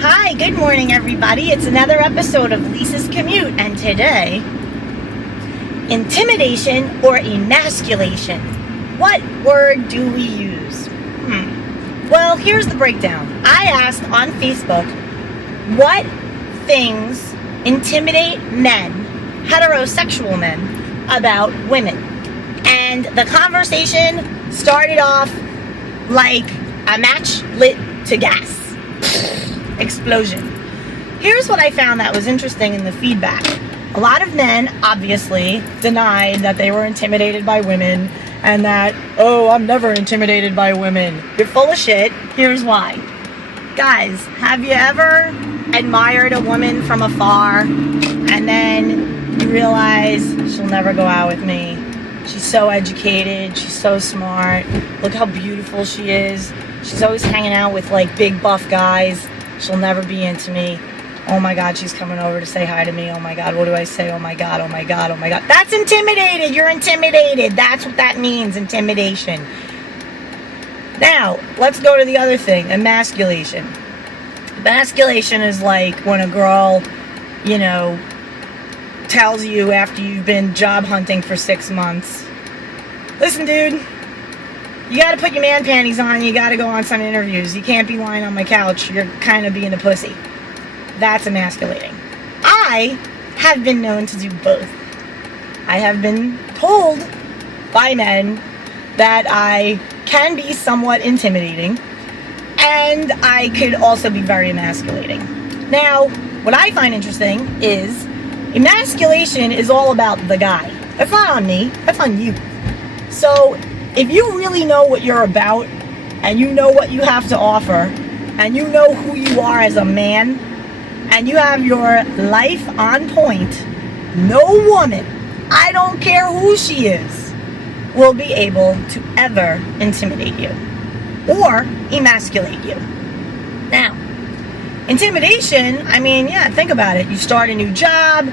Hi, good morning everybody. It's another episode of Lisa's Commute, and today, intimidation or emasculation. What word do we use? Well, here's the breakdown. I asked on Facebook, what things intimidate men, heterosexual men, about women? And the conversation started off like a match lit to gas. Explosion. Here's what I found that was interesting in the feedback. A lot of men obviously denied that they were intimidated by women and that, oh, I'm never intimidated by women. You're full of shit. Here's why. Guys, have you ever admired a woman from afar and then you realize she'll never go out with me? She's so educated, she's so smart, look how beautiful she is. She's always hanging out with like big buff guys. She'll never be into me. Oh my God, she's coming over to say hi to me. Oh my God, what do I say? Oh my God, oh my God, oh my God. That's intimidated. You're intimidated. That's what that means, intimidation. Now, let's go to the other thing, emasculation. Emasculation is like when a girl, tells you after you've been job hunting for 6 months, listen, dude, you got to put your man panties on. You got to go on some interviews. You can't be lying on my couch. You're kind of being a pussy. That's emasculating. I have been known to do both. I have been told by men that I can be somewhat intimidating and I could also be very emasculating. Now, what I find interesting is emasculation is all about the guy. That's not on me. That's on you. So if you really know what you're about and you know what you have to offer and you know who you are as a man and you have your life on point, no woman, I don't care who she is, will be able to ever intimidate you or emasculate you. Now, intimidation, think about it. You start a new job,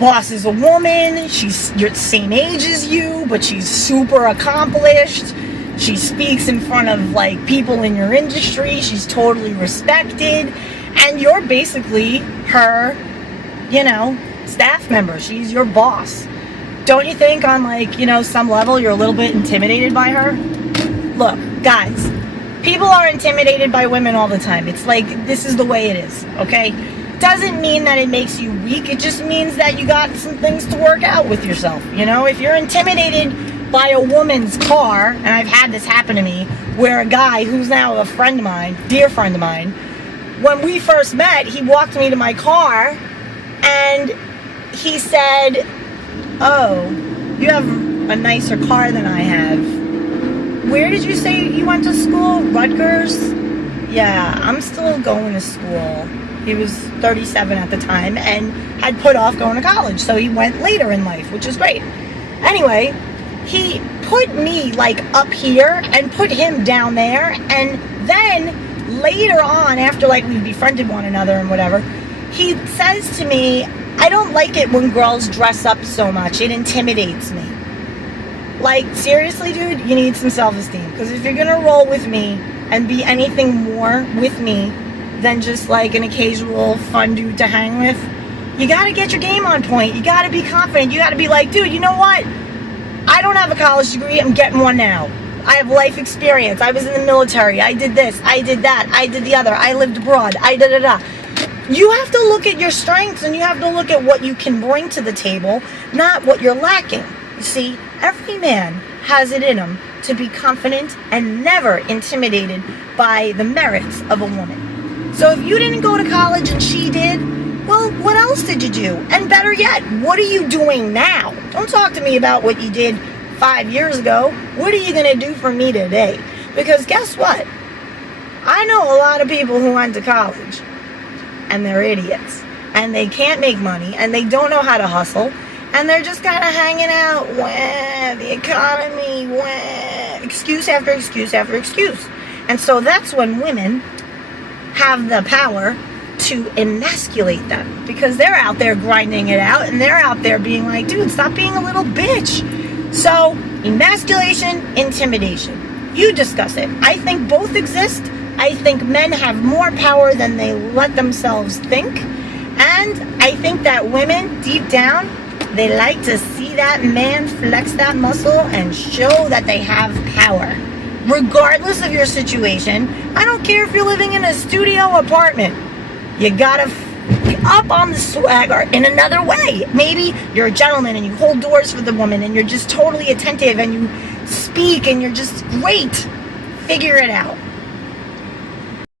boss is a woman, you're the same age as you, but she's super accomplished. She speaks in front of like people in your industry. She's totally respected. And you're basically her, staff member. She's your boss. Don't you think on some level you're a little bit intimidated by her? Look, guys, people are intimidated by women all the time. It's like, this is the way it is, okay? Doesn't mean that it makes you weak. It just means that you got some things to work out with yourself. If you're intimidated by a woman's car, and I've had this happen to me, where a guy who's now a friend of mine, dear friend of mine, when we first met, he walked me to my car and he said, oh, you have a nicer car than I have. Where did you say you went to school? Rutgers? Yeah, I'm still going to school. He was 37 at the time and had put off going to college, so he went later in life, which is great. Anyway, he put me up here and put him down there, and then later on, after we befriended one another and whatever, he says to me, I don't like it when girls dress up so much. It intimidates me. Seriously, dude, you need some self-esteem, because if you're gonna roll with me and be anything more with me than just an occasional fun dude to hang with, you got to get your game on point. You got to be confident. You got to be like, dude, you know what? I don't have a college degree. I'm getting one now. I have life experience. I was in the military. I did this. I did that. I did the other. I lived abroad. You have to look at your strengths and you have to look at what you can bring to the table, not what you're lacking. You see, every man has it in him to be confident and never intimidated by the merits of a woman. So if you didn't go to college and she did, well, what else did you do? And better yet, what are you doing now? Don't talk to me about what you did 5 years ago. What are you going to do for me today? Because guess what? I know a lot of people who went to college and they're idiots and they can't make money and they don't know how to hustle and they're just kind of hanging out. Wah, the economy, wah, excuse after excuse after excuse. And so that's when women have the power to emasculate them, because they're out there grinding it out and they're out there being like, dude, stop being a little bitch. So emasculation, intimidation, you discuss it. I think both exist. I think men have more power than they let themselves think. And I think that women, deep down, they like to see that man flex that muscle and show that they have power. Regardless of your situation, I don't care if you're living in a studio apartment. You gotta be up on the swagger in another way. Maybe you're a gentleman and you hold doors for the woman and you're just totally attentive and you speak and you're just great. Figure it out.